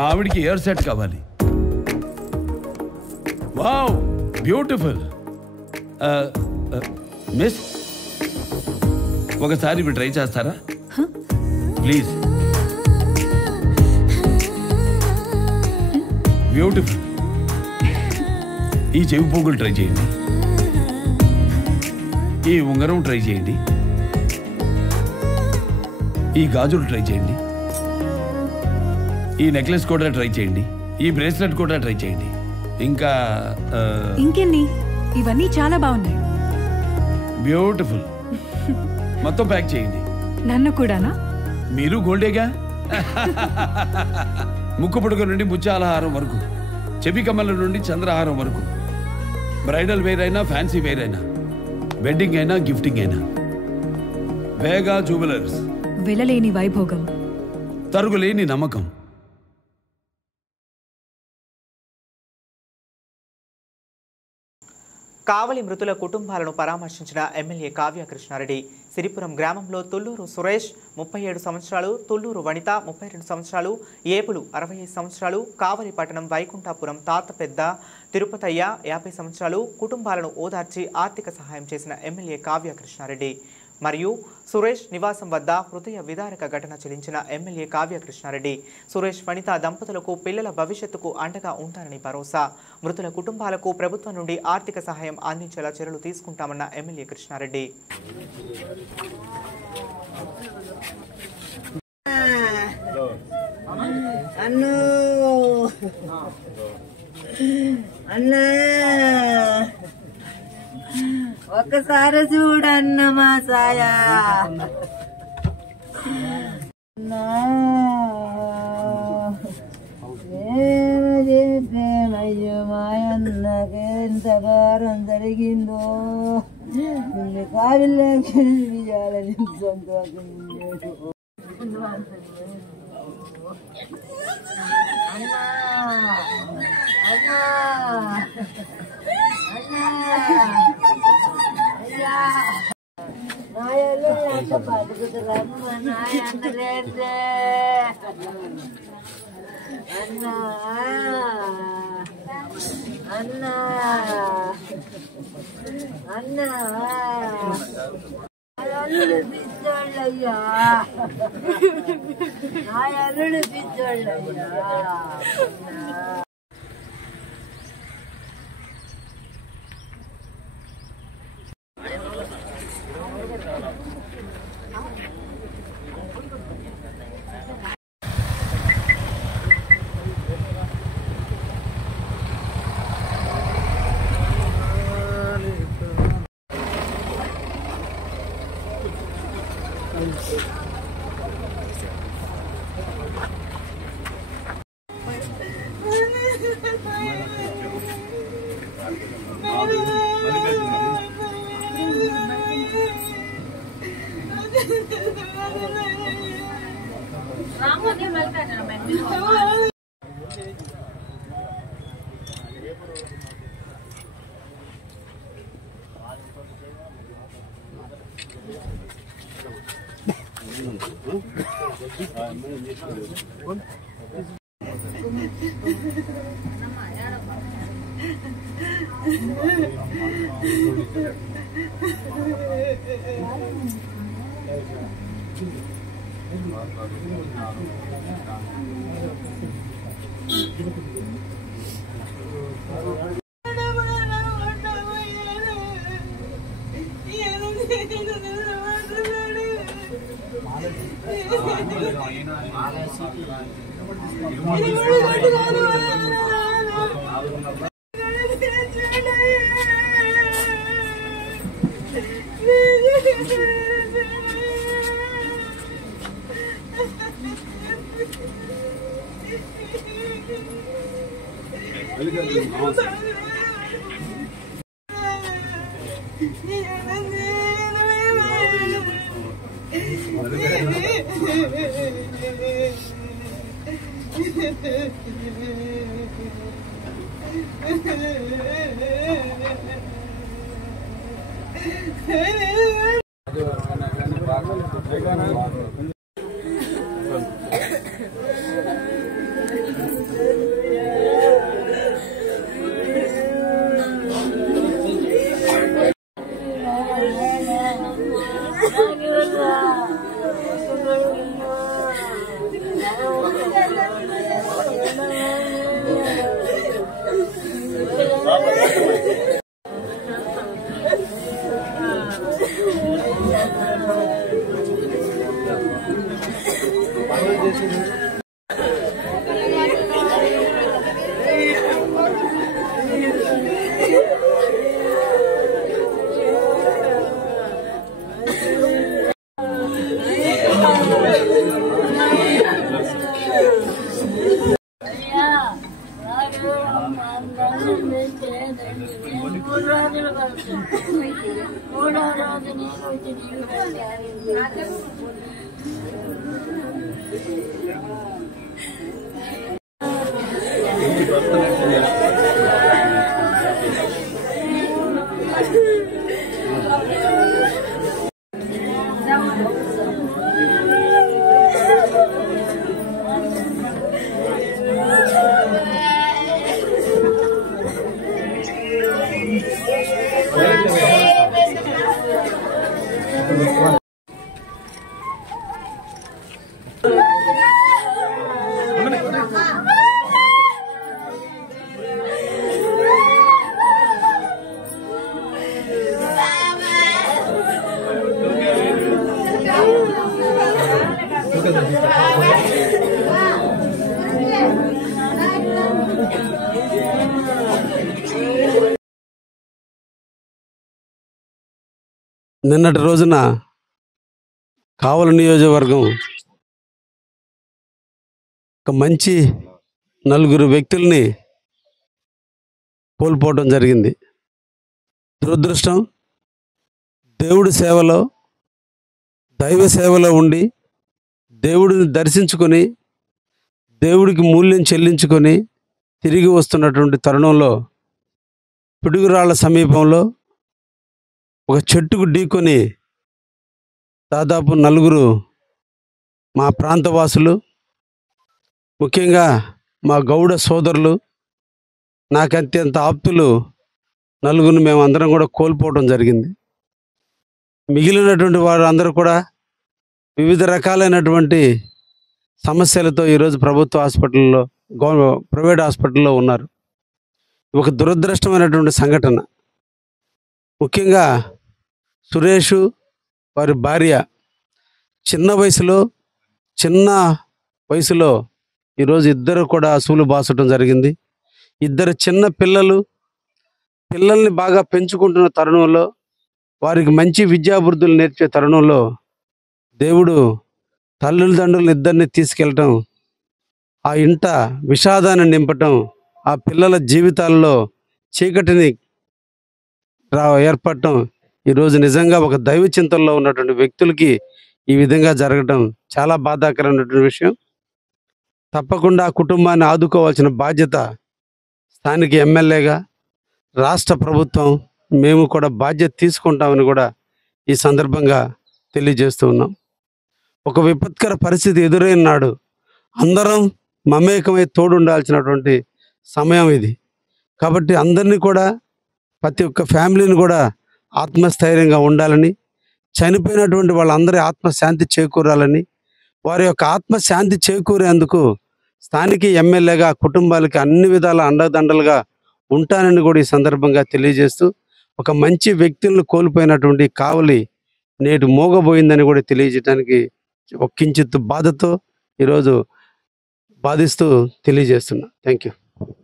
మా ఆవిడికి year set కావాలి. Wow, beautiful. మిస్, ఒకసారి ఇవి ట్రై చేస్తారా ప్లీజ్? బ్యూటిఫుల్. ఈ చెవి పోగులు ట్రై చేయండి, ఈ ఉంగరం ట్రై చేయండి, ఈ గాజులు ట్రై చేయండి, ఈ నెక్లెస్ కూడా ట్రై చేయండి, ఈ బ్రేస్లెట్ కూడా ట్రై చేయండి. ఇంకా ఇంకెన్ని? ఇవన్నీ చాలా బాగున్నాయి. బ్యూటిఫుల్. మొత్తం ప్యాక్ చేయండి. నన్ను కూడానా? మీరు గోల్డేగా. ముక్కు పుడక నుండి ముత్యాలహారం వరకు, చెవి కమ్మల నుండి చంద్రహారం వరకు, బ్రైడల్ వేర్ అయినా ఫ్యాన్సీ వేర్ అయినా, వెడ్డింగ్ అయినా గిఫ్టింగ్ అయినా, వేగా జ్యువెలర్స్. వెలలేని వైభోగం, తరుగులేని నమ్మకం. కావలి మృతుల కుటుంబాలను పరామర్శించిన ఎమ్మెల్యే కావ్య కృష్ణారెడ్డి సిరిపురం గ్రామంలో తుళ్లూరు సురేష్ 37 సంవత్సరాలు, తుళ్లూరు వనిత 32 సంవత్సరాలు, ఏపులు 65 సంవత్సరాలు, కావలి పట్టణం వైకుంఠాపురం తాత పెద్ద తిరుపతయ్య 50 సంవత్సరాలు కుటుంబాలను ఓదార్చి ఆర్థిక సహాయం చేసిన ఎమ్మెల్యే కావ్య కృష్ణారెడ్డి మరియు సురేష్ నివాసం వద్ద హృదయ విదారక ఘటన చెల్లించిన ఎమ్మెల్యే కావ్య కృష్ణారెడ్డి సురేష్ వనిత దంపతులకు పిల్లల భవిష్యత్తుకు అండగా ఉంటారని భరోసా. మృతుల కుటుంబాలకు ప్రభుత్వం నుండి ఆర్థిక సహాయం అందించేలా చర్యలు తీసుకుంటామన్న ఎమ్మెల్యే కృష్ణారెడ్డి. ఒక్కసారి చూడన్న మా సాయా ప్రేమయ్యో మాయన్నకి ఎంత భారం జరిగిందో కావిలోకి ఇయ్యాలని సంతోషం. అన్నా నాయలు ఎంత బతుకుతురమ్మ నాయన్నలేదే అన్నా అన్నా అన్నా అల్లుడు పిచ్చోళ్ళయ్యా, నా అల్లుడు పిచ్చోళ్ళయ్యా. నిన్నటి రోజున కావలి నియోజకవర్గం ఒక మంచి 4 వ్యక్తుల్ని కోల్పోవడం జరిగింది. దురదృష్టం. దేవుడి సేవలో, దైవ సేవలో ఉండి దేవుడిని దర్శించుకొని దేవుడికి మూల్యం చెల్లించుకొని తిరిగి వస్తున్నటువంటి తరుణంలో పిడుగురాళ్ల సమీపంలో ఒక చెట్టుకు ఢీకొని దాదాపు 4 మా ప్రాంతవాసులు, ముఖ్యంగా మా గౌడ సోదరులు, నాకు అత్యంత ఆప్తులు 4 మేము అందరం కూడా కోల్పోవడం జరిగింది. మిగిలినటువంటి వారు అందరూ కూడా వివిధ రకాలైనటువంటి సమస్యలతో ఈరోజు ప్రభుత్వ హాస్పిటల్లో, ప్రైవేట్ హాస్పిటల్లో ఉన్నారు. ఒక దురదృష్టమైనటువంటి సంఘటన. ముఖ్యంగా సురేష్ వారి భార్య చిన్న వయసులో ఈరోజు ఇద్దరు కూడా అసూలు బాసటం జరిగింది. 2 చిన్న పిల్లల్ని బాగా పెంచుకుంటున్న తరుణంలో, వారికి మంచి విద్యాబుద్ధులు నేర్పే తరుణంలో దేవుడు తల్లిదండ్రులను ఇద్దరిని తీసుకెళ్ళటం, ఆ ఇంట విషాదాన్ని నింపటం, ఆ పిల్లల జీవితాల్లో చీకటిని ఏర్పడటం ఈరోజు నిజంగా ఒక దైవ చింతనలో ఉన్నటువంటి వ్యక్తులకి ఈ విధంగా జరగటం చాలా బాధాకరమైనటువంటి విషయం. తప్పకుండా ఆ కుటుంబాన్ని ఆదుకోవాల్సిన బాధ్యత స్థానిక ఎమ్మెల్యేగా, రాష్ట్ర ప్రభుత్వం మేము కూడా బాధ్యత తీసుకుంటామని కూడా ఈ సందర్భంగా తెలియజేస్తూ ఉన్నాం. ఒక విపత్కర పరిస్థితి ఎదురైన నాడు అందరం మమేకమై తోడుండాల్సినటువంటి సమయం ఇది. కాబట్టి అందరినీ కూడా, ప్రతి ఒక్క ఫ్యామిలీని కూడా ఆత్మస్థైర్యంగా ఉండాలని, చనిపోయినటువంటి వాళ్ళందరి ఆత్మశాంతి చేకూరాలని, వారి యొక్క ఆత్మశాంతి చేకూరేందుకు స్థానిక ఎమ్మెల్యేగా కుటుంబాలకి అన్ని విధాల అండదండలుగా ఉంటానని కూడా ఈ సందర్భంగా తెలియజేస్తూ, ఒక మంచి వ్యక్తులను కోల్పోయినటువంటి కావలి నేడు మోగబోయిందని కూడా తెలియజేయడానికి ఒక కించిత్ బాధతో ఈరోజు బాధిస్తూ తెలియజేస్తున్నా. Thank you.